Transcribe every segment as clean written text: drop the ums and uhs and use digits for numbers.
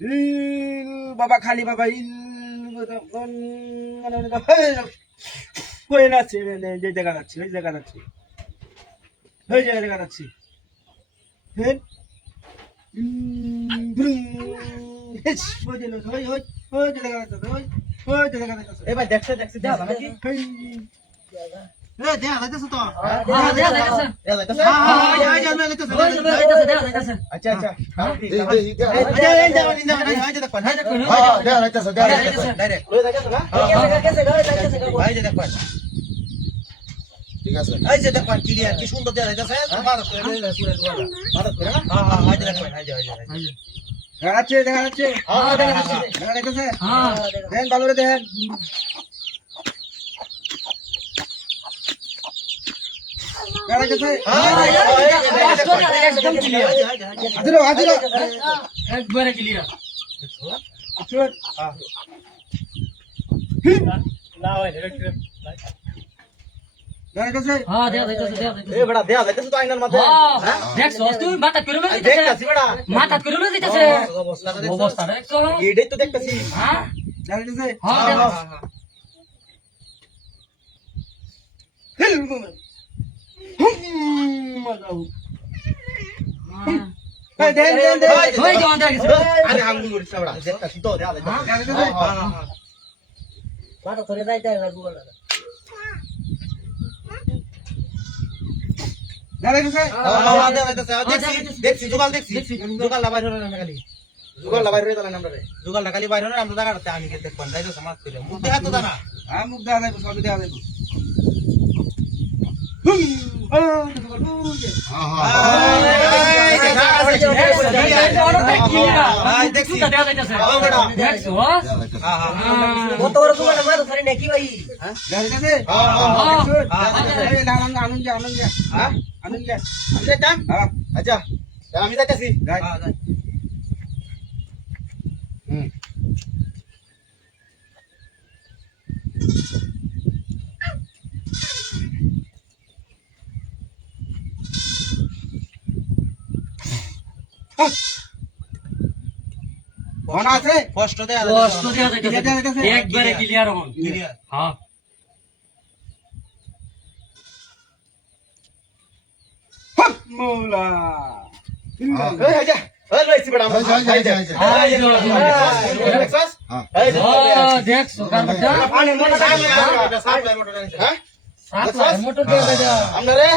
ইল বাবা খালি বাবা ইল হয়ে যাচ্ছে যে জায়গা যাচ্ছে ওই জায়গা যাচ্ছে ওই জায়গা যাচ্ছে এবার দেখছে দেখা নাকি দেখা যাইতেছে তো আচ্ছা আচ্ছা ঠিক আছে এই যে দেখবেন ক্লিয়ার কি সুন্দর দেখা যাইতেছে দেখা যাচ্ছে দেখেন ভালো করে দেখেন একবারে ক্লিয়ার না হয় দেখছি জোগাল বাইর হলো না খালি জোগাল বাইর হয়ে গেল আমরা রে জোগাল খালি বাইর হলো আমরা জায়গাতে আমি কে দেখব তাই তো সমাজ করে মুখ দেখা তো না মুখ দেখা যাবে সব দেখা যাবে আচ্ছা আমি যাইতেছি আছে কষ্ট দেয়া একবারে ক্লিয়ার হন ক্লিয়ার হ্যাঁ মৌলা এই আচ্ছা এই লইছি বড় আমরা দেখছো কারবারটা পানি মোটর সাপ্লাই মোটর হ্যাঁ মোটর দিয়ে দাও আপনারে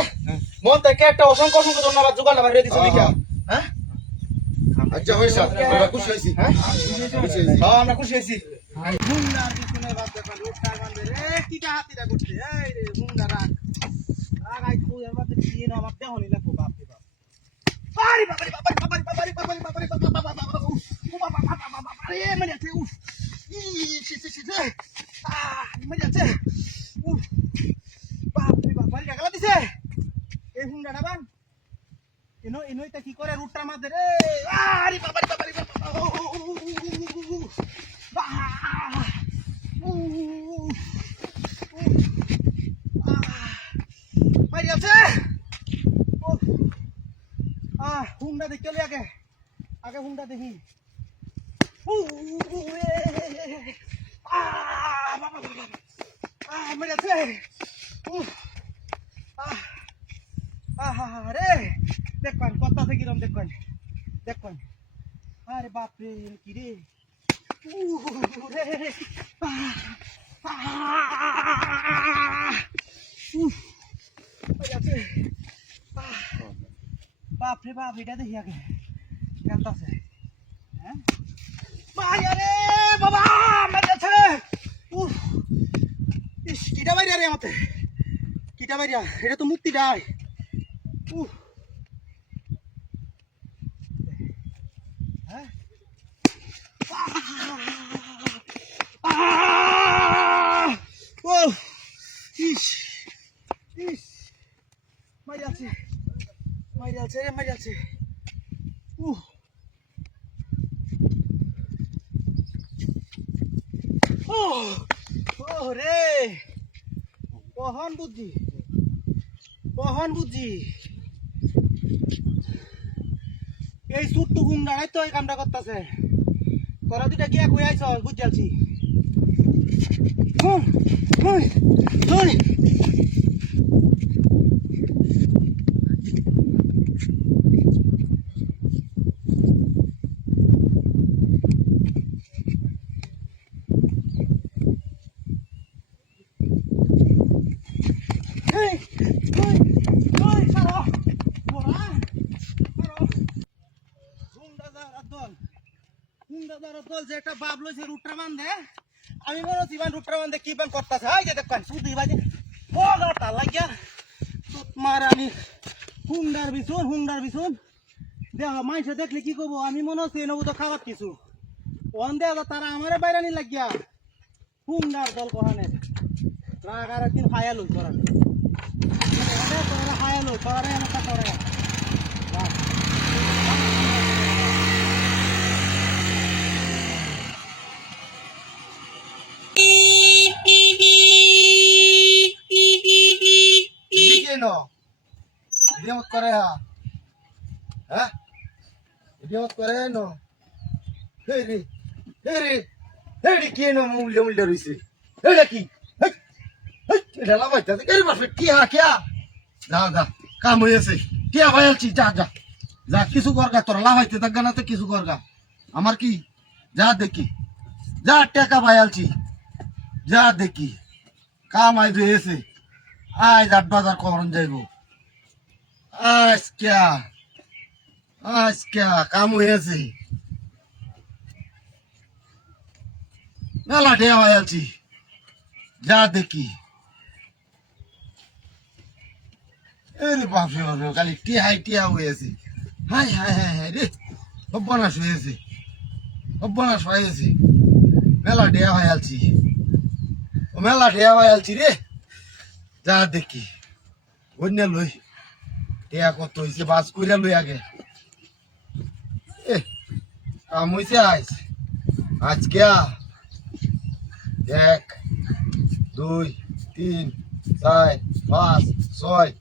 মন থেকে একটা অসংখ্য অসংখ্য ধন্যবাদ জোগাড় বাইরে দিছি হ্যাঁ আচ্ছা হইছে আমরা খুশি হইছি হ্যাঁ খুশি হইছি হ্যাঁ আমরা খুশি হইছি হুন্ডার পিছনে বাপ দেখো লুটটা মারবে রে কি হাতিটা করছে এই রে হুন্ডা রাখ আগাই তুই আমার কি না আমার দেহনি লাগবো বাপ রে বাপ আরে বাবা রে বাবা রে মানে আছে উফ মানে আছে উফ বাপ রে বাবা রে গালা দিছে এই হুন্ডাটা বান এনইটা কি করে রুটটা মারবে রে আরে বাবা রে মারি আছে হুন্ডা দেখতে আগে হুন্ডা দেখি মারি আছে রে দেখবেন কথা থেকে কিরম দেখবেন আরে বাপরে কি রে বাপরে বাপ এটা দেখি আগে কেমন আছে হ্যাঁ রে বাবা মেরেছে কিটা বাইরে রে আমাতে কিটা বাইরে এটা তো মুক্তি দেয় হ্যাঁ মারি আছে রে কহন বুদ্ধি এই ছোট্ট হুন্ডারাই তো এই কামটা করতেছে তোরা দুইটা গিয়া কই আইছ বুঝালছি হুম হুম হুম এই কই কই সারা ওরা হুন্ডাদার দল যে একটা বাপ লইছে রুটরা মান দে আমি মনে হচ্ছি রুটরা মান দে কি বান করতেছে হাই যে দেখবেন সুদি বাজে ও গাটা লাগিয়া তুত মারানি হুন্ডার বিছুন দেখ মাইসে দেখলে কি করবো আমি মনে হচ্ছে এনে তো খাবার কিছু ওয়ান দে তারা আমারে বাইরানি লাগিয়া হুন্ডার দল কহানে রাগ আর একদিন হায়ালুই তোরা তোরা হায়ালুই তোরা এলাকা তোরা কেন ইডিয়ট করে হ্যাঁ ইডিয়ট করে না হেরি হেরি হেরি কেন মুল্লে রইছে এটা কি এটা লাভাইতে এর বাপে কি কিয়া যা কাম হয়েছে কিয়া ভাইলছি যা যা যা কিছু করগা তোরা লাভাইতে থাকগা না তো কিছু করগা আমার কি যা দেখি যা টাকা ভাইলছি যা দেখি কাম আই হয়েছে আজ 8 বাজার করন যাইব আজকে কাম হয়েছে মেলা ঢেয়া আছি যা দেখি এরে বাপরে বাপরে খালি টিয়া হয়েছে হাই হাই হাই হাই রে সব্যনাশ হয়েছে মেলা ঢেয়া আছি মেলা ঢেয়া আছি রে যা দেখি অন্য লই টিয়া কত হয়েছে বাস কইরা লই আগে কাম হয়েছে আজকে 1 2 3 4 5 6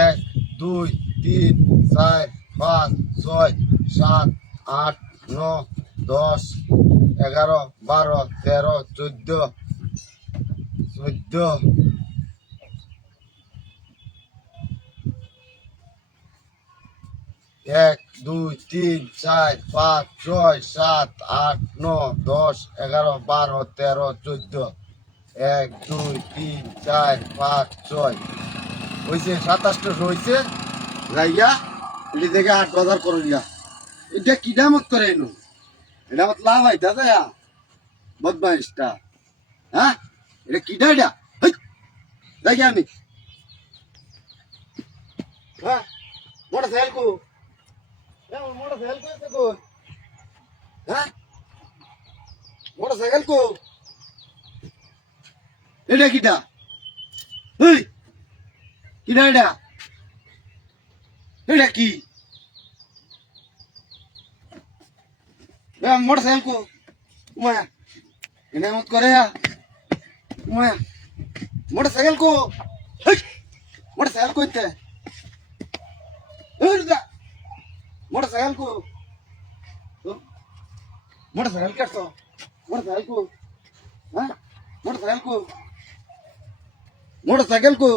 1 2 3 4 5 6 7 8 9 10 11 12 13 14 1 2 3 4 5 6 7 8 9 10 11 12 13 14 1 2 3 4 5 6 হয়েছে 27টা হয়েছে রাইয়া এটি থেকে 8 বাজার করে দিয়া এটা কি দামত করে এনো এটা মত লাভ হয় দাদা বদমাইশটা হ্যাঁ এটা কি ডাইডা দেখি আমি হ্যাঁ মোটর সাইকেল কো মোটরসাইকেল কইছে কো হ্যাঁ মোটরসাইকেল কো এটা কিটা এই কিটা এটা কি মোটরসাইকেল কো মায়া এনে মত করে মায়া মোটরসাইকেল কো মোটরসাইকেল কইতে मोटरसाइकिल को मोटरसाइकिल कैसे मोटरसाइकिल को हाँ मोटरसाइकिल को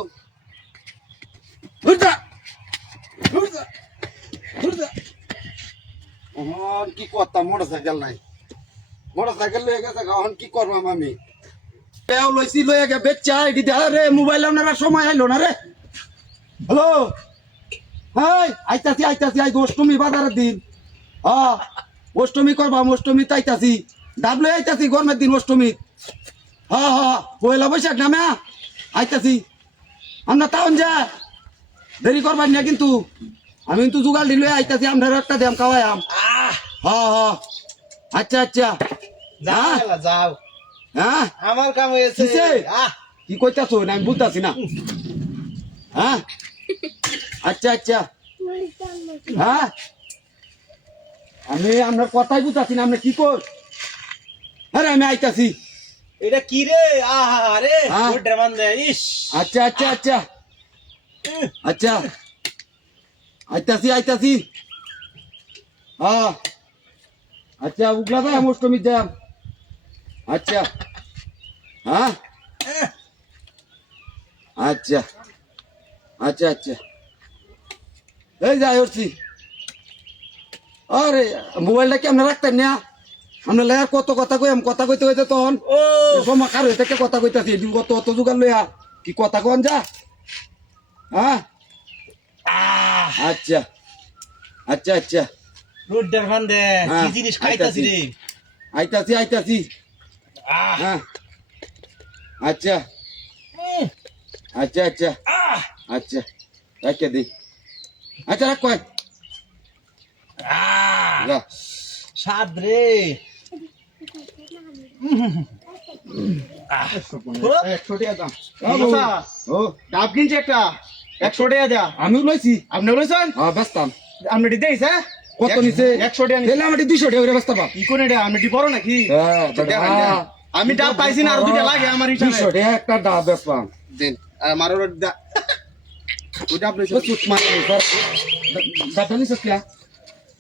उड़ता हन की कोता मोटरसाइकिल नहीं मोटरसाइकिल ले गया हन की करबा मामी पेव लइसी लइया गे बेच्चा एडी दे रे मोबाइल हमरा समय आइलो ना रे हेलो हाय আইতাছি আই অষ্টমী বাজারের দিন অষ্টমী করবা অষ্টমী তাইতাছি ডাবলে আইতাছি গরমের দিন অষ্টমী পয়লা বৈশাখ নামে আইতাছি আমরা টাউন যা দেরি করবার না কিন্তু আমি কিন্তু জুগাল দিলে আইতাছি আমরা একটা দাম খাওয়াইম আচ্ছা যাও হ্যাঁ আমার কাম হয়েছে কি কইতাছো না আমি বুঝতাছি না হ্যাঁ আচ্ছা হ্যাঁ আমি আপনার কথাই বুঝাচ্ছি না আপনি কি কর আরে আমি আইতাছি এটা কি রে আরে ওটা মান দে ইস আচ্ছা আইতাছি আচ্ছা উগলা ভাই আমি অষ্টমীর যাম আচ্ছা হ্যাঁ আচ্ছা আচ্ছা আচ্ছা এই যাই হচ্ছি আরে মোবাইলটা কি আপনার রাখতেন না আমরা লেয়ার কত কথা কই আমি কথা কইতে কইতে তখন ও সময় কারো থেকে কথা কইতাছি কত অত জোগাড় লইয়া কি কথা কন যা হ্যাঁ আচ্ছা আচ্ছা আচ্ছা রুড্ডার ফান্দে হ্যাঁ, কি জিনিস খাইতাছি রে আইতাছি আইতাছি হ্যাঁ আচ্ছা আচ্ছা আচ্ছা আচ্ছা রাখে দি আচ্ছা রাখ কয় যা। স্বাদ রে একশো টাকা দাম ও ডাব কিনছে একটা 100 টাকা দেয়া আমিও লইছি আপনি বলেছেন হ্যাঁ ব্যস্তাম আপনি দিতেইছ হ্যাঁ কত নিছে 100 টাকা নিছে তাহলে আমার 200 টাকা করে ব্যস্ত পা কি করে এটা আপনি বড় নাকি হ্যাঁ হ্যাঁ। আমি ডাব পাইছি না আর দুটো লাগে আমার হিসাবে 200 টাকা একটা ডাব ব্যস্তাম দেন আমার ওই ডাব লইছে সুত মারি স্যার ডাবটা নিছিস কি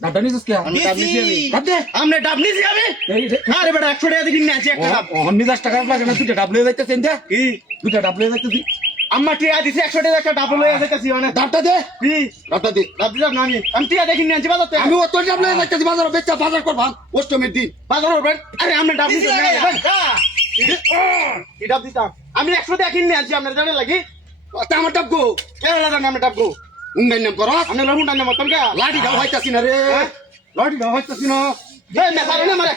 ডাবটা নিছিস কি আমি ডাব নিছি আমি ডাব দে আপনি ডাব নিছি আমি এই আরে বেটা 100 টাকা দিয়ে কিনে আনছি একটা ডাব অন্য 10 টাকা লাগে না দুইটা ডাব লয়ে যাইতেছ এনটা কি দুইটা ডাব লয়ে যাইতেছি আম্মা টিয়া দিছে 100 টাকা একটা ডাব লয়ে যাইতাছি মানে ডাবটা দে কি ডাবটা দে ডাব দিলাম না আমি টিয়া দেখি নিয়ে আনছি বাজার থেকে আমি অত ডাব লয়ে যাইতেছি বাজার বেচা বাজার করবা অষ্টমীর দিন বাজার করবেন আরে আমি ডাব নিছি কি ডাব দিতাম আমি 100 টাকা কিনে আনছি আপনার জানেন লাগি তা আমার ডাব গো কেন লাগেন আমি ডাব গো উঙ্গাই নাম করস আপনি লবণ টান মতন কে লাঠি দাও হইতাছি না রে লাঠি দাও হইতাছি না এই মেসারে না মারে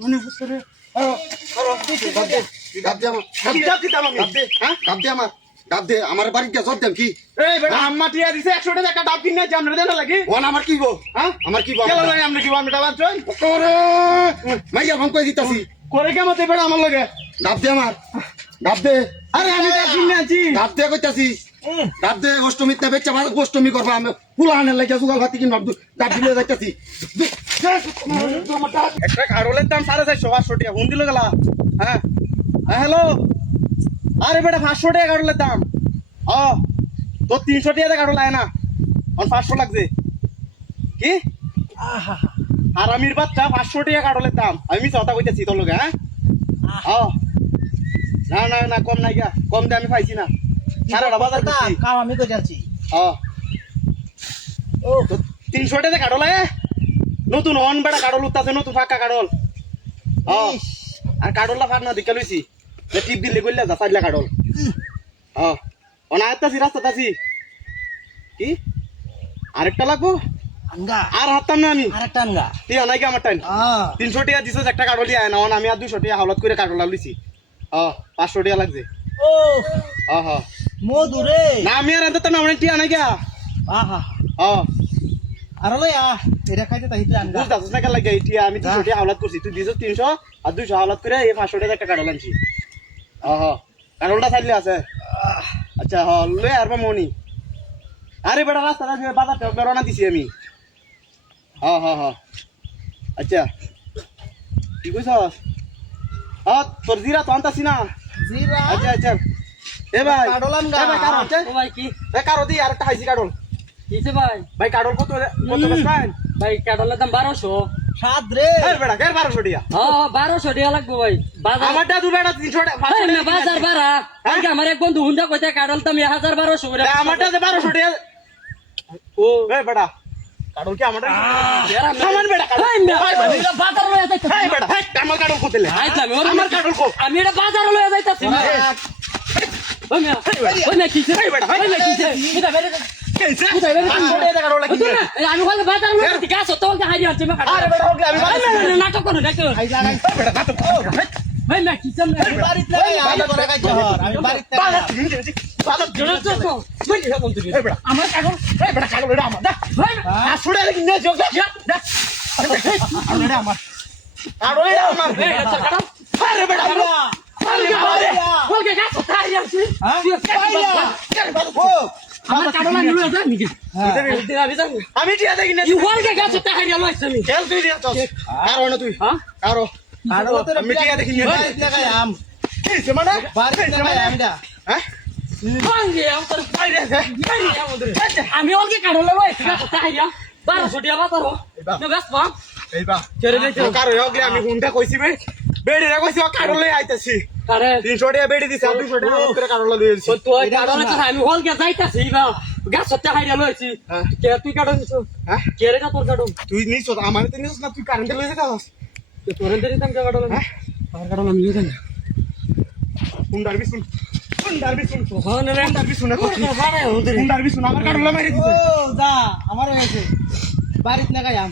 মনে হচ্ছে রে ডাব দে ডাব দে আমার কি ডাব দিতাম আমি ডাব দে হ্যাঁ ডাব দে আমার ডাব দে আমার বাড়িতে জব দেম কি এই বেটা আম্মা টিয়া দিছে 100 টাকা একটা ডাব কিনে আনছি আপনার জানেন লাগি ওন আমার কি গো হ্যাঁ আমার কি গো কেন লাগে আপনি কি আপনি ডাব আনছেন ওরে মাইয়া ফোন কই দিতাছি করে কেমন বেটা আমার লাগে ডাব দে আমার ডাব দে আরে আমি ডাব কিনে আনছি ডাব দে কইতাছি ডাব দে অষ্টমী তে বেচা অষ্টমী করবা আমি পুলাহানের লাগে সুগাল ভাতি কিনবা ডাব দিলে যাইতাছি একটা কারোলের দাম 450 500 টাকা ফোন দিল গেলা হ্যাঁ হ্যালো আরে বেটা 500 টাকা কারোলের দাম তো 300 টাকা কারোল আয় না এখন 500 লাগছে কি আর আমির বাচ্চা 500 টাকা কারোলের দাম আমি কথা কইতেছি তোর লগে হ্যাঁ না না না কম নাই গা কম দে আমি পাইছি না সারা বাজার করছি কাম আমি কই যাচ্ছি ও 300 টাকা কারোল আয় নতুন অন বেটা কারোল উঠতাছে নতুন ফাঁকা কারোল আর কারোলটা ফাঁক না দিকে লইছি যে টিপ দিলে কইলা যা সাইডলা কারোল অনায়তাছি রাস্তাতাছি কি আরেকটা লাগবো আঙ্গা আর হাততাম না আমি আরেকটা আঙ্গা তুই অনাই কি আমার টাইম 300 টাকা দিছিস একটা কারোলি আয় না আমি আর 200 টাকা হাওলাত করে কারোলা লইছি 500 টাকা লাগছে ও হ্যাঁ মধু রে না আমি আর আনতে না অনেক টিয়া নাই গা আহা হ্যাঁ আর লই এটা খাইতে তাইতে আঙ্গা বুঝতাছিস না কেন লাগে টিয়া আমি 200 টাকা হাওলাত করছি তুই দিছিস 300 আর 200 হাওলাত করে এই 500 টাকা একটা কারোল আনছি কারোলটা সাইডলে আছে আচ্ছা লই আর মনি আরে বেটা রাস্তাটা দিয়ে বাজারটা বেরোনা দিছি আমি আচ্ছা কি কইছস তোর জিরা তো আনতাছি না জিরা আচ্ছা আচ্ছা এ ভাই কাডলাম গা। এ ভাই কারো আছে ও ভাই কি এ কারো দি আরেকটা হাইছি কাডল কিছে ভাই ভাই কাডল কত কত বস্তান ভাই কাটলের দাম 1200 স্বাদ রে এ বেটা কে 1200 টাকা হ্যাঁ 1200 টাকা লাগবে ভাই বাজার আমারটা দু বেটা 300 টাকা ভাই না বাজার বাড়া আজকে আমার এক বন্ধু হুন্ডা কইতে কাটল দাম 1200 করে আমারটা 1200 টাকা ও এ বেটা কাডল কি আমারটা সামান বেটা ভাই না এটা বাজার লয়ে যাইতাছি এই বেটা হেই আমার কাডল কোতেলে আমার কাডল কো আমি এটা বাজার লয়ে যাইতাছি ওই মিয়া ওই না কিছে এই বেটা ওই না কিছে এটা বেরে কেছে 500 টাকা কাডল লাগি আমি বলে বাজার লয়ে যাইতাছি গাছ তো ওকে হারিয়ে আনছি মা আরে বেটা হোক আমি নাটক করো দেখো খাই যা খাই বেটা কাটো ভাই না কিছে না বাড়িতে নাই আমি করে খাইছি আমি বাড়িতে বাজার জোরে তো বুঝলি হে বন্ধু এই বেটা আমার কাগজ এই বেটা কাডল এটা আমার দা ভাই 500 টাকা কিনে যোগ দা আমি এটা আমার কাডল এটা আমার এই আচ্ছা কাগজ আরে বেটা আরে ওকে গাছ তো হারিয়ে আনছি ও আমার কাগজ আমি লয়ে যাই নাকি আমি জানি আমি টিয়া দেখি না ইউ ওকে গাছ তো হারিয়ে লইছ আমি খেল তুই দিয়া তো কারো না তুই হ্যাঁ কারো কাডল তো আমি টিয়া দেখি না বাড়িতে খাই আম কি মানে বাড়িতে খাই আমটা হ্যাঁ ভাঙ্গে আমার বাইরে আমি ওকে কাগজ লইছি গাছ তো হারিয়ে 1200 টাকা বাজার না গাছ পাম এইবা কেরে দেখো কারো হগলে আমি হুন্ডা কইছি বেড়ি রে কইছি কারো লই আইতাছি কারে 300 টাকা বেড়ি দিছে 200 টাকা করে কারো লই দিছি তো তুই কাডলে তো আমি হল গে যাইতাছি বা গাছ সত্যি হাইরা লইছি হ্যাঁ। কে তুই কাডল দিছ হ্যাঁ কেরে কা তোর কাডল তুই নিছ আমার তো নিছ না তুই কারেন্টে লই যাস তোর দেরি তাম কাডল হ্যাঁ আর কাডল আমি লই যাই হুন্ডার বিশুন হন রে হুন্ডার বিশুন হারে ওদের হুন্ডার বিশুন আমার কারো লই মারি ও দিছে যা আমার হয়েছে বাড়িতে না গায়াম